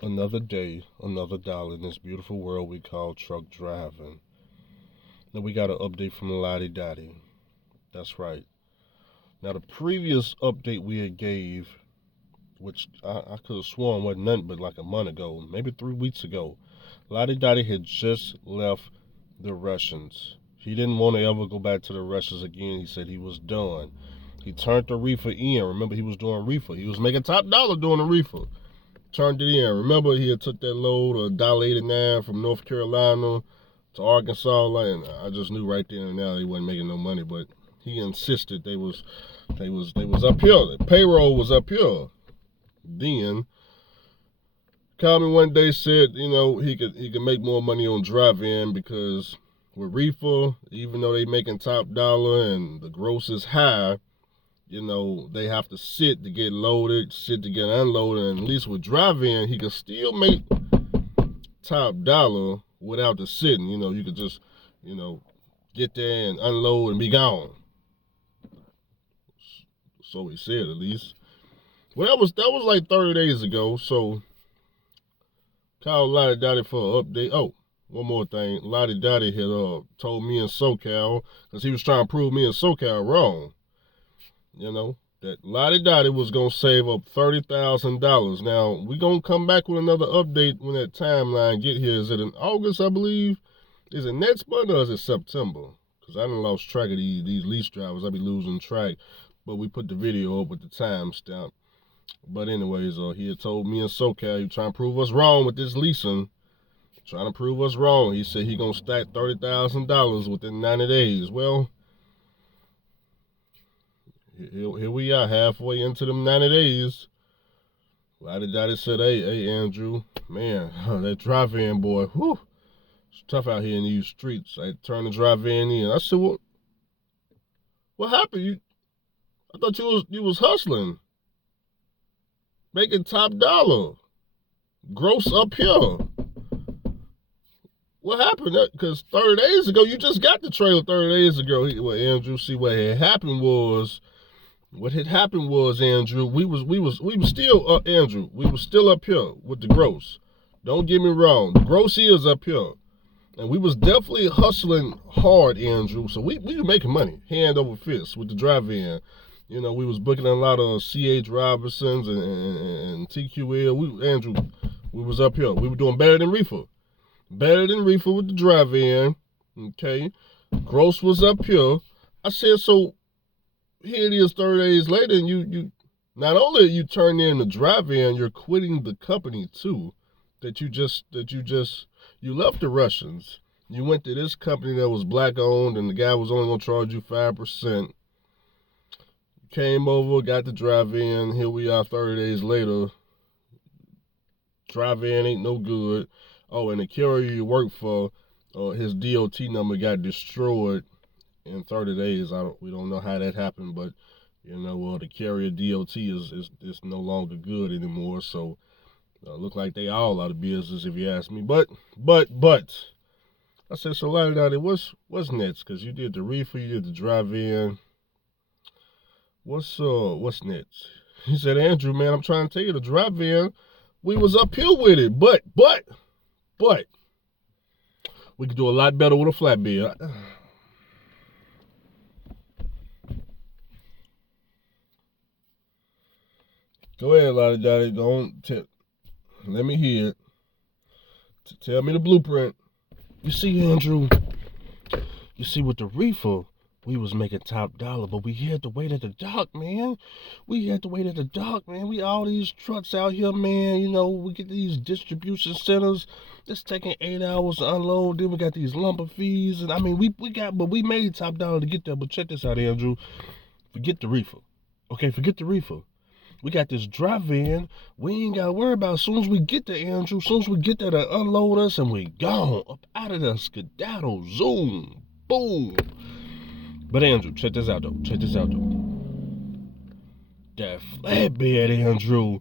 Another day, another dollar in this beautiful world we call truck driving. Now we got an update from Lottie Dottie. That's right. Now the previous update we had gave, which I could have sworn wasn't nothing but like a month ago, maybe 3 weeks ago, Lottie Dottie had just left the Russians. He didn't want to ever go back to the Russians again. He said he was done. He turned the reefer in. Remember, he was doing reefer. He was making top dollar doing the reefer. Turned it in. Remember, he had took that load of $1.89 from North Carolina to Arkansas. And I just knew right then and now he wasn't making no money. But he insisted they was up here. The payroll was up here. Then called me one day, said he could make more money on drive-in because with reefer, even though they making top dollar and the gross is high, they have to sit to get loaded, sit to get unloaded, and at least with drive-in, he can still make top dollar without the sitting. You could just, get there and unload and be gone. So he said, at least. Well, that was like 30 days ago, so called Lottie Dottie for an update. Oh, one more thing. Lottie Dottie had told me in SoCal, because he was trying to prove me in SoCal wrong, that Lottie Dottie was going to save up $30,000. Now, we're going to come back with another update when that timeline get here. Is it in August, I believe? Is it next month or is it September? Because I done lost track of these lease drivers. I be losing track. But we put the video up with the timestamp. But anyways, he had told me in SoCal, he trying to prove us wrong with this leasing. Trying to prove us wrong. He said he going to stack $30,000 within 90 days. Well, here we are, halfway into them 90 days. Lottie Dottie said, hey, Andrew, man, that drive-in boy, whew, it's tough out here in these streets. I turned the drive-in in. I said, what happened? I thought you was hustling, making top dollar, gross up here. What happened? Because 30 days ago, you just got the trailer 30 days ago. Well, Andrew, see what had happened was, Andrew, we was still Andrew, we was still up here with the gross. Don't get me wrong, the gross is up here, and we was definitely hustling hard, Andrew. So we were making money, hand over fist with the drive-in. We was booking a lot of C.H. Robinsons and TQL. Andrew, we was up here. We were doing better than reefer with the drive-in. Okay, gross was up here. I said so. Here it is 30 days later, and you not only you turn in the drive-in, you're quitting the company too. You left the Russians. You went to this company that was black owned, and the guy was only gonna charge you 5%. Came over, got the drive-in. Here we are 30 days later. Drive-in ain't no good. Oh, and the carrier you work for, his DOT number got destroyed in 30 days. We don't know how that happened, but the carrier DOT is no longer good anymore. So look like they all out of business if you ask me. But I said, so Lottie, what's next? Because you did the reefer, you did the drive-in. What's next? He said, Andrew, man, I'm trying to tell you, the drive-in, we was uphill with it, but we could do a lot better with a flatbed. Go ahead, Lottie Dottie. Let me hear it. Tell me the blueprint. You see, Andrew, with the reefer, we was making top dollar, but we had to wait at the dock, man. We all these trucks out here, man. We get these distribution centers. It's taking 8 hours to unload. Then we got these lumber fees, and I mean, we made top dollar to get there. But check this out, Andrew. Forget the reefer. Okay, forget the reefer. We got this drive-in. We ain't got to worry about it. As soon as we get there, Andrew, as soon as we get there to unload us, and we gone. Up out of there, skedaddle, zoom, boom. But Andrew, check this out, though. That flatbed, Andrew.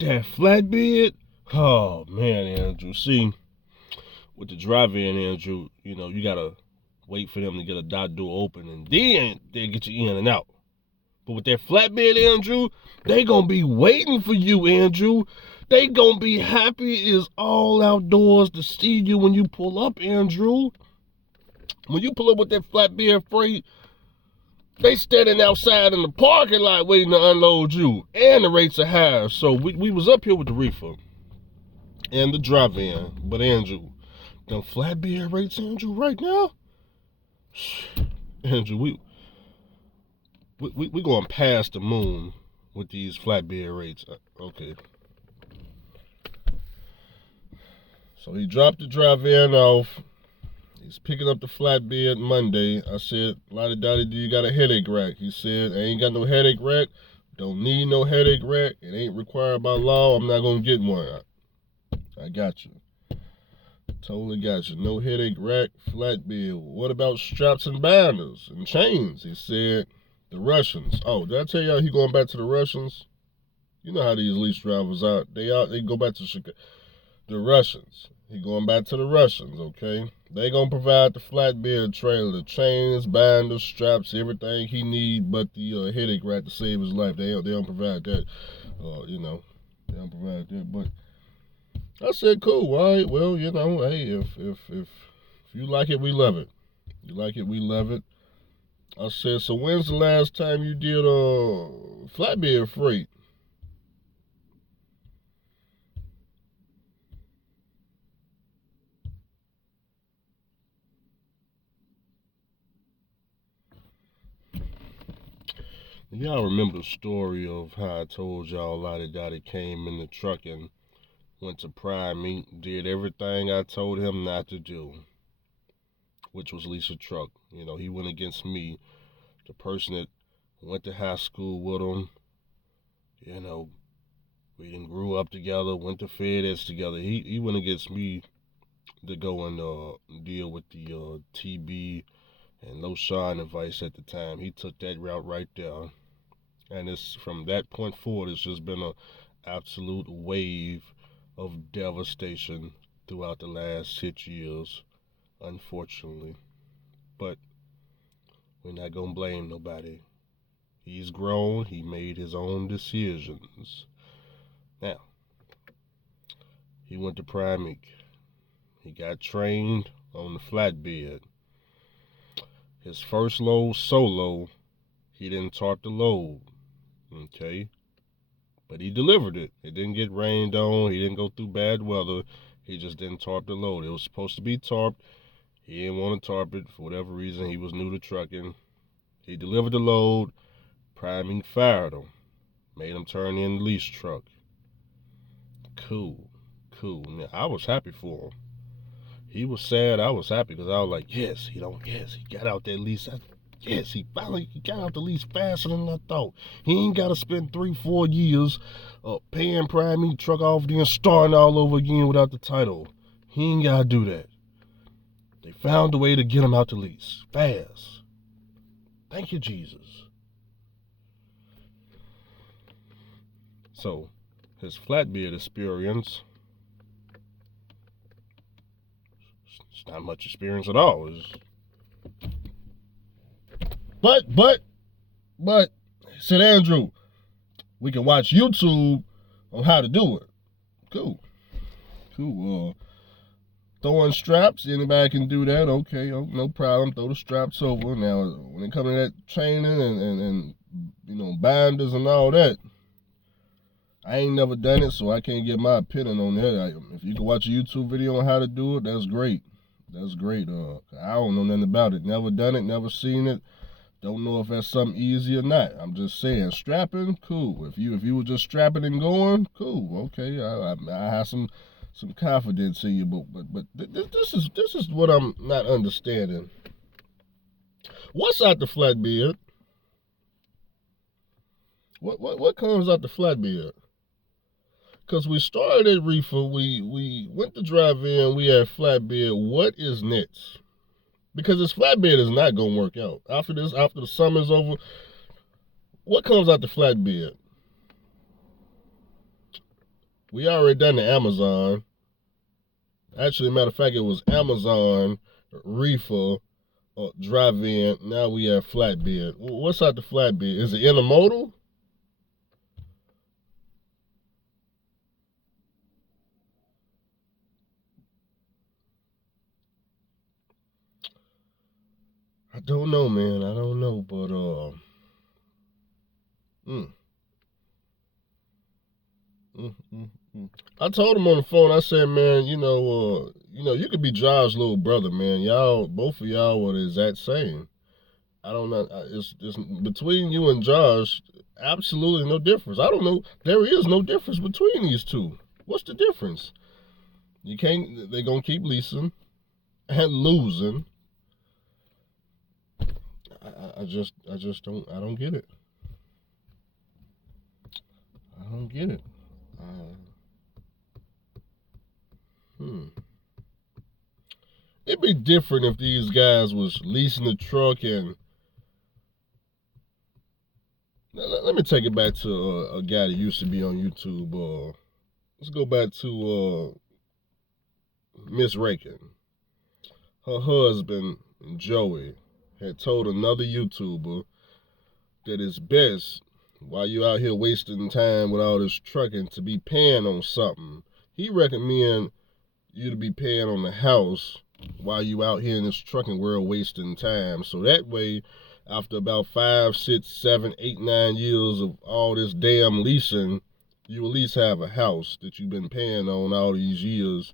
That flatbed? Oh, man, Andrew. See, with the drive-in, Andrew, you got to wait for them to get a dock door open, and then they'll get you in and out. But with that flatbed, Andrew, they gonna be waiting for you, Andrew. They gonna be happy as all outdoors to see you when you pull up, Andrew. When you pull up with that flatbed freight, they standing outside in the parking lot waiting to unload you. And the rates are higher. So we was up here with the reefer and the drive-in. But Andrew, them flatbed rates, Andrew, right now, Andrew, we going past the moon with these flatbed rates. Okay. So he dropped the drive-in off. He's picking up the flatbed Monday. I said, Lottie, Dottie, do you got a headache rack? He said, I ain't got no headache rack. Don't need no headache rack. It ain't required by law. I'm not going to get one. I got you. Totally got you. No headache rack, flatbed. What about straps and binders and chains? He said, the Russians. Oh, did I tell y'all he going back to the Russians? You know how these lease drivers are. They go back to Chicago. The Russians. He going back to the Russians, okay? They gonna provide the flatbed trailer, the chains, binders, straps, everything he need, but the headache rack to save his life. They don't provide that. They don't provide that. But I said, cool. All right. Well, hey, if you like it, we love it. You like it, we love it. I said, so when's the last time you did flatbed freight? Y'all remember the story of how I told y'all Lottie Dottie came in the truck and went to Prime Meat, did everything I told him not to do, which was lease a truck. He went against me, the person that went to high school with him. We didn't grew up together, went to FedEx together. He went against me to go and deal with the TB and low shine advice at the time. He took that route right there. And it's from that point forward, it's just been an absolute wave of devastation throughout the last 6 years, unfortunately. But we're not going to blame nobody. He's grown. He made his own decisions. Now, he went to Prime Inc. He got trained on the flatbed. His first load solo, he didn't tarp the load. Okay? But he delivered it. It didn't get rained on. He didn't go through bad weather. He just didn't tarp the load. It was supposed to be tarped. He didn't want to tarp it for whatever reason. He was new to trucking. He delivered the load. Prime Inc. fired him. Made him turn in the lease truck. Cool. Now, I was happy for him. He was sad. I was happy because I was like, yes, he got out that lease. Yes, he finally got out the lease faster than I thought. He ain't got to spend 3-4 years paying Prime Inc. truck off, then starting all over again without the title. He ain't got to do that. They found a way to get him out the lease fast. Thank you, Jesus. So, his flatbed experience, it's not much experience at all. But, said Andrew, we can watch YouTube on how to do it. Cool. Throwing straps, anybody can do that. Okay, no problem. Throw the straps over. Now, when it comes to that chaining and binders and all that, I ain't never done it, so I can't get my opinion on that. If you can watch a YouTube video on how to do it, that's great. I don't know nothing about it. Never done it, never seen it. Don't know if that's something easy or not. I'm just saying, strapping, cool. If you were just strapping and going, cool. Okay, I have some confidence in you, but this is what I'm not understanding. What's out the flatbed? What comes out the flatbed? Because we started at reefer, we went to drive-in, we had flatbed. What is next? Because this flatbed is not going to work out. After the summer's over, what comes out the flatbed? We already done the Amazon. Actually, matter of fact, it was Amazon, reefer, drive-in. Now we have flatbed. What's out the flatbed? Is it intermodal? I don't know, man. I don't know, but mm, mm, mm, mm. I told him on the phone. I said, man, you could be Josh's little brother, man. Y'all, both of y'all, were the exact same. I don't know. It's between you and Josh. Absolutely no difference. I don't know. There is no difference between these two. What's the difference? You can't. They're gonna keep leasing and losing. I just don't. I don't get it. I don't get it. Uh, hmm. It'd be different if these guys was leasing the truck and. Let me take it back to a guy that used to be on YouTube. Let's go back to Miss Rakin. Her husband, Joey, had told another YouTuber that it's best while you out here wasting time with all this trucking to be paying on something. He recommend you to be paying on the house while you out here in this trucking world wasting time. So that way, after about 5, 6, 7, 8, 9 years of all this damn leasing, you at least have a house that you've been paying on all these years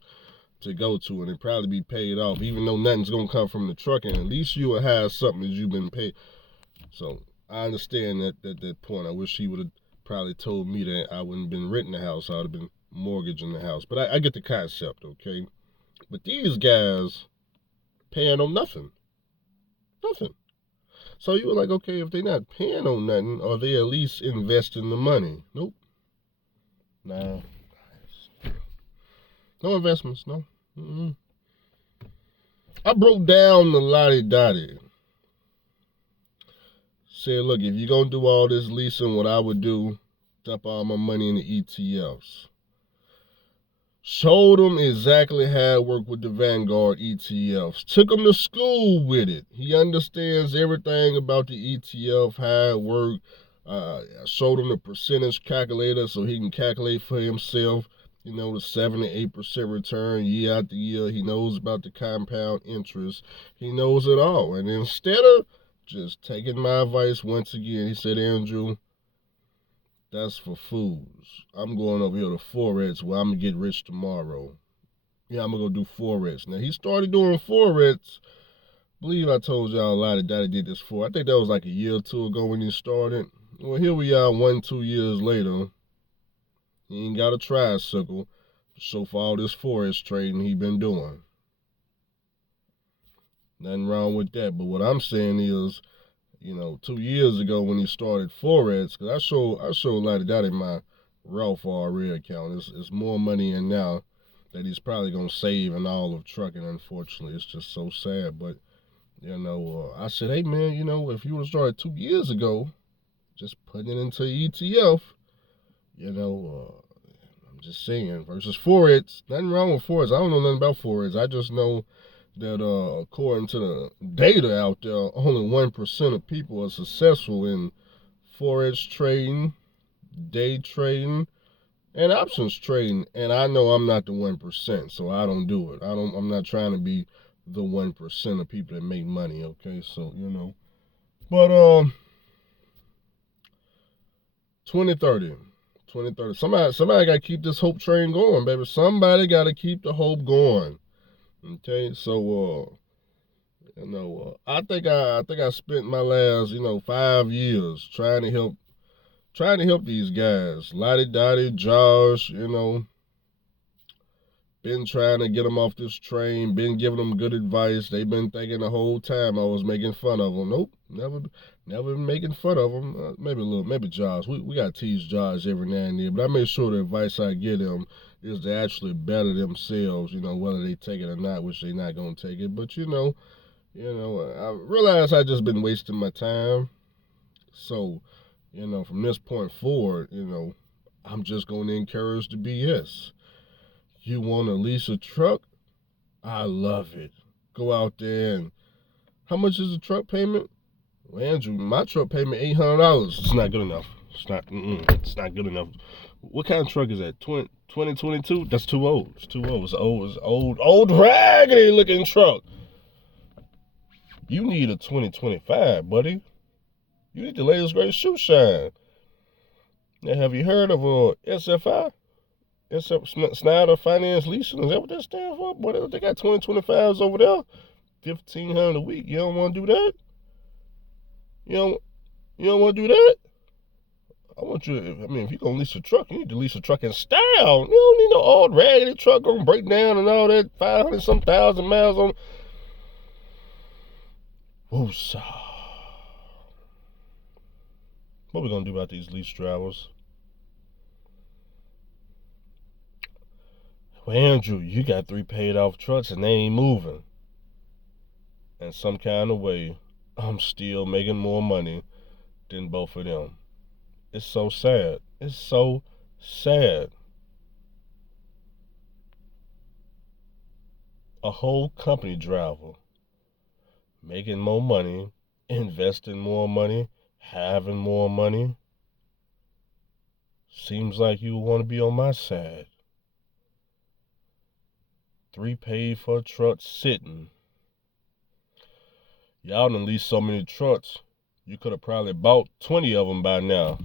to go to, and it probably be paid off. Even though nothing's gonna come from the trucking, at least you will have something that you've been paid. So I understand that point. I wish he would have probably told me that I wouldn't have been renting the house. I would have been mortgaging the house. But I get the concept, okay? But these guys paying on nothing. Nothing. So you were like, okay, if they're not paying on nothing, are they at least investing the money? Nope. Nah. No investments, no. Mm-mm. I broke down the Lottie Dottie. Said, look, if you're going to do all this leasing, what I would do, dump all my money in the ETFs. Showed him exactly how it worked with the Vanguard ETFs. Took him to school with it. He understands everything about the ETF, how it worked. Showed him the percentage calculator so he can calculate for himself, the 7 to 8% return year after year. He knows about the compound interest. He knows it all. And instead of just taking my advice once again, he said, Andrew, that's for fools. I'm going over here to Forex where I'm going to get rich tomorrow. Yeah, I'm going to go do Forex. Now, he started doing Forex. I believe I told y'all a lot of Dottie did this for. I think that was like a year or two ago when he started. Well, here we are 1, 2 years later. He ain't got a tricycle to show for all this Forex trading he been doing. Nothing wrong with that. But what I'm saying is, 2 years ago when he started Forex, because I show a lot of that in my Ralph RA account. It's more money in now that he's probably going to save in all of trucking, unfortunately. It's just so sad. But, I said, hey, man, if you would have started 2 years ago, just putting it into ETF, I'm just saying, versus Forex. Nothing wrong with Forex. I don't know nothing about Forex. I just know that according to the data out there, only 1% of people are successful in Forex trading, day trading, and options trading. And I know I'm not the 1%, so I don't do it. I'm not trying to be the 1% of people that make money, okay? So, But 2030. Somebody got to keep this hope train going, baby. Somebody got to keep the hope going. Okay, so I think I spent my last 5 years trying to help these guys, Lottie, Dottie, Josh, been trying to get them off this train, been giving them good advice. They've been thinking the whole time I was making fun of them. Nope, never been making fun of them. Maybe Josh. We got to tease Josh every now and then, but I make sure the advice I give them is to actually better themselves, whether they take it or not, which they're not going to take it. But, I realize I just been wasting my time. So, from this point forward, I'm just going to encourage the BS. You want to lease a truck? I love it. Go out there and how much is the truck payment? Well, Andrew, my truck payment $800. It's not good enough. It's not good enough. What kind of truck is that? 2022? That's too old. It's too old. It's old raggedy looking truck. You need a 2025, buddy. You need the latest greatest shoe shine. Now, have you heard of SFI? Snyder Finance Leasing? Is that what that stands for? Boy, they got 2025s over there. 1,500 a week. You don't want to do that? You don't. You don't want to do that? I want you. I mean, if you're gonna lease a truck, you need to lease a truck in style. You don't need no old raggedy truck gonna break down and all that 500 some thousand miles on. Woosah. What we gonna do about these lease drivers? Well, Andrew, you got 3 paid off trucks and they ain't moving. In some kind of way, I'm still making more money than both of them. It's so sad. It's so sad. A whole company driver making more money, investing more money, having more money. Seems like you want to be on my side. 3 paid for trucks sitting. Y'all done leased so many trucks, you could have probably bought 20 of them by now.